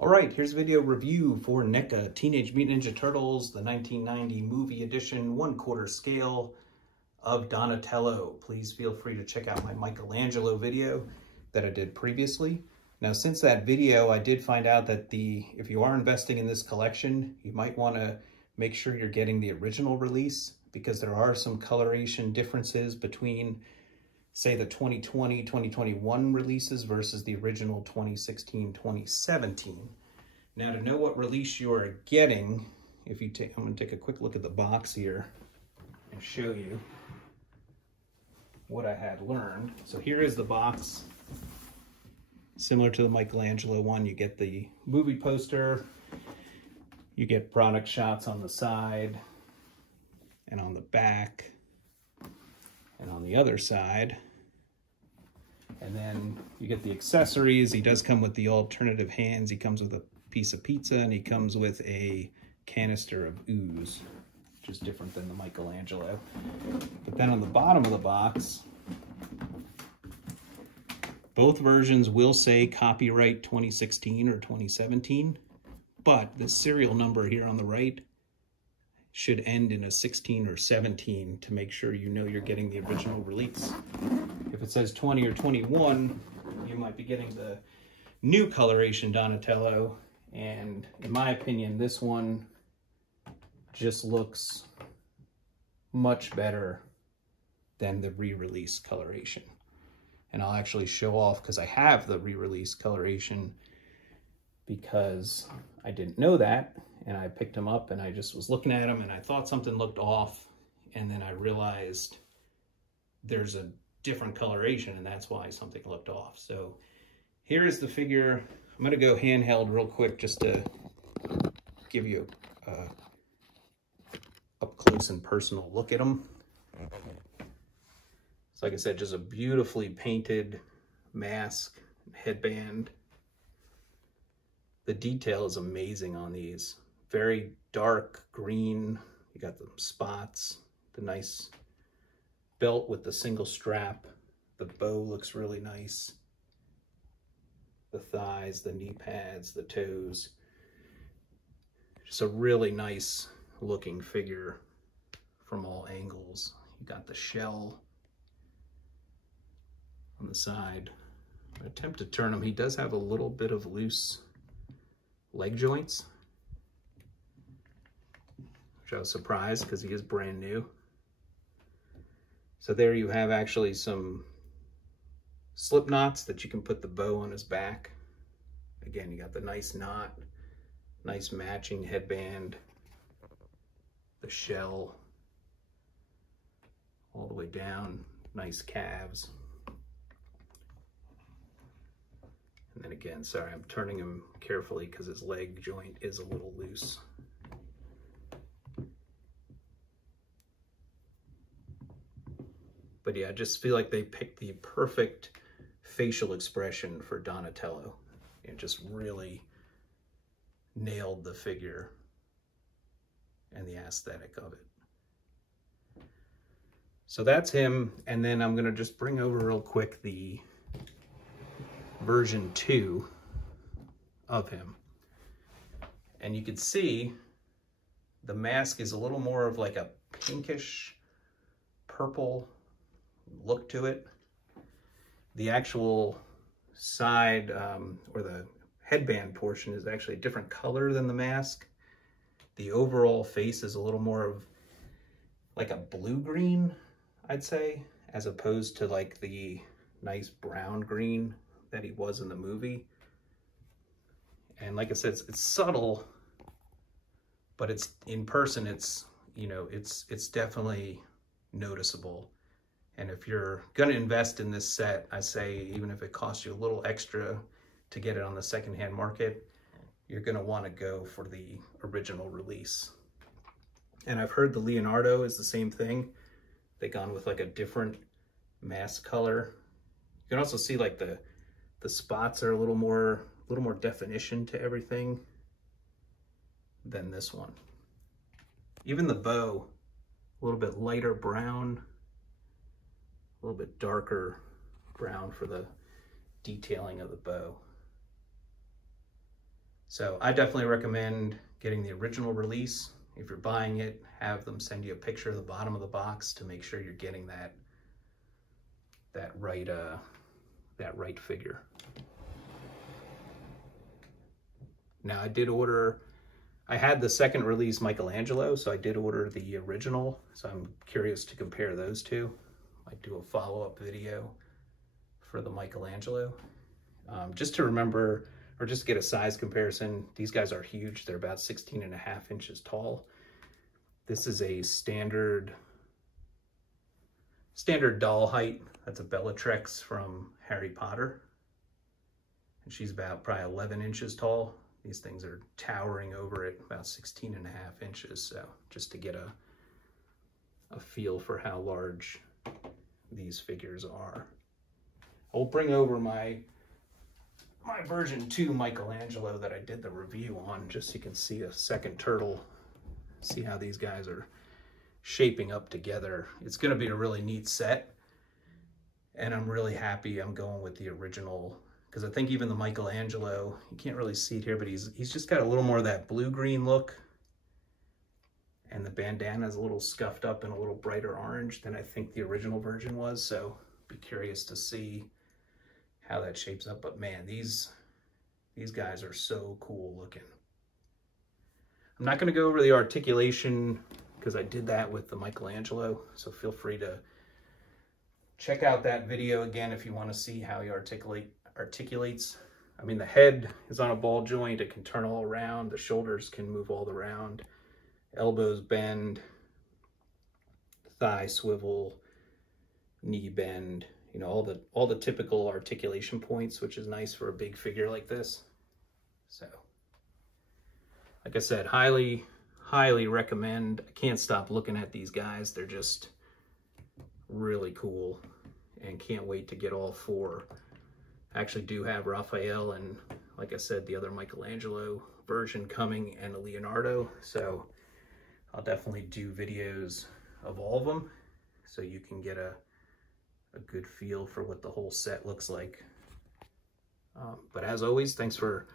All right, here's a video review for Neca Teenage Mutant Ninja Turtles, the 1990 movie edition, 1/4 scale of Donatello. Please feel free to check out my Michelangelo video that I did previously. Now, since that video, I did find out that if you are investing in this collection, you might want to make sure you're getting the original release, because there are some coloration differences between, say, the 2020, 2021 releases versus the original 2016, 2017. Now, to know what release you are getting, I'm going to take a quick look at the box here and show you what I had learned. So here is the box. Similar to the Michelangelo one, you get the movie poster, you get product shots on the side and on the back and on the other side. And then you get the accessories. He does come with the alternative hands. He comes with a piece of pizza, and he comes with a canister of ooze, which is different than the Michelangelo. But then on the bottom of the box, both versions will say copyright 2016 or 2017, but the serial number here on the right should end in a 16 or 17 to make sure you know you're getting the original release. If it says 20 or 21, you might be getting the new coloration Donatello, and in my opinion, this one just looks much better than the re-release coloration. And I'll actually show off, because I have the re-release coloration, because I didn't know that, and I picked them up and I just was looking at them and I thought something looked off, and then I realized there's a different coloration and that's why something looked off. So here is the figure. I'm going to go handheld real quick just to give you a up close and personal look at them. So like I said, just a beautifully painted mask, headband. The detail is amazing on these. Very dark green. You got the spots, the nice belt with the single strap. The bow looks really nice. The thighs, the knee pads, the toes. Just a really nice looking figure from all angles. You got the shell on the side. I'm going to attempt to turn him. He does have a little bit of loose leg joints, which I was surprised because he is brand new. So there you have actually some slip knots that you can put the bow on his back. Again, you got the nice knot, nice matching headband, the shell all the way down, nice calves. And then again, sorry, I'm turning him carefully because his leg joint is a little loose. But yeah, I just feel like they picked the perfect facial expression for Donatello. It just really nailed the figure and the aesthetic of it. So that's him. And then I'm gonna just bring over real quick the version 2 of him. And you can see the mask is a little more of like a pinkish purple look to it. The actual side or the headband portion is actually a different color than the mask. The overall face is a little more of like a blue-green, I'd say, as opposed to like the nice brown-green that he was in the movie. And like I said, it's subtle, but it's in person, it's, you know, it's definitely noticeable. And if you're gonna invest in this set, I say, even if it costs you a little extra to get it on the secondhand market, you're gonna wanna go for the original release. And I've heard the Leonardo is the same thing. They gone with like a different mask color. You can also see like the spots are a little more definition to everything than this one. Even the bow, a little bit lighter brown, a little bit darker brown for the detailing of the bow. So I definitely recommend getting the original release. If you're buying it, have them send you a picture of the bottom of the box to make sure you're getting that right figure. Now I had the second release Michelangelo, so I did order the original, so I'm curious to compare those two. Might do a follow-up video for the Michelangelo. Just to remember, or just get a size comparison, these guys are huge. They're about 16.5 inches tall. This is a standard doll height. That's a Bellatrix from Harry Potter. And she's about probably 11 inches tall. These things are towering over it, about 16.5 inches. So just to get a feel for how large these figures are. I'll bring over my version 2 Michelangelo that I did the review on, just so you can see a second turtle, see how these guys are shaping up together. It's going to be a really neat set, and I'm really happy I'm going with the original, because I think even the Michelangelo, you can't really see it here, but he's just got a little more of that blue-green look, and the bandana is a little scuffed up and a little brighter orange than I think the original version was, so be curious to see how that shapes up. But man, these guys are so cool looking. I'm not going to go over the articulation because I did that with the Michelangelo, so feel free to check out that video again if you want to see how he articulates. I mean, the head is on a ball joint, it can turn all around, the shoulders can move all around, elbows bend, thigh swivel, knee bend, you know, all the typical articulation points, which is nice for a big figure like this. So, like I said, highly recommend. I can't stop looking at these guys. They're just really cool, and can't wait to get all 4. I actually do have Raphael and, like I said, the other Michelangelo version coming, and a Leonardo. So I'll definitely do videos of all of them so you can get a good feel for what the whole set looks like. But as always, thanks for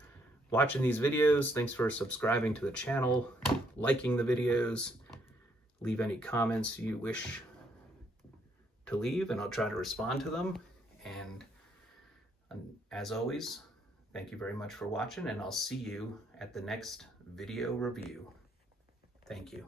watching these videos. Thanks for subscribing to the channel, liking the videos. Leave any comments you wish to leave, and I'll try to respond to them. And as always, thank you very much for watching, and I'll see you at the next video review. Thank you.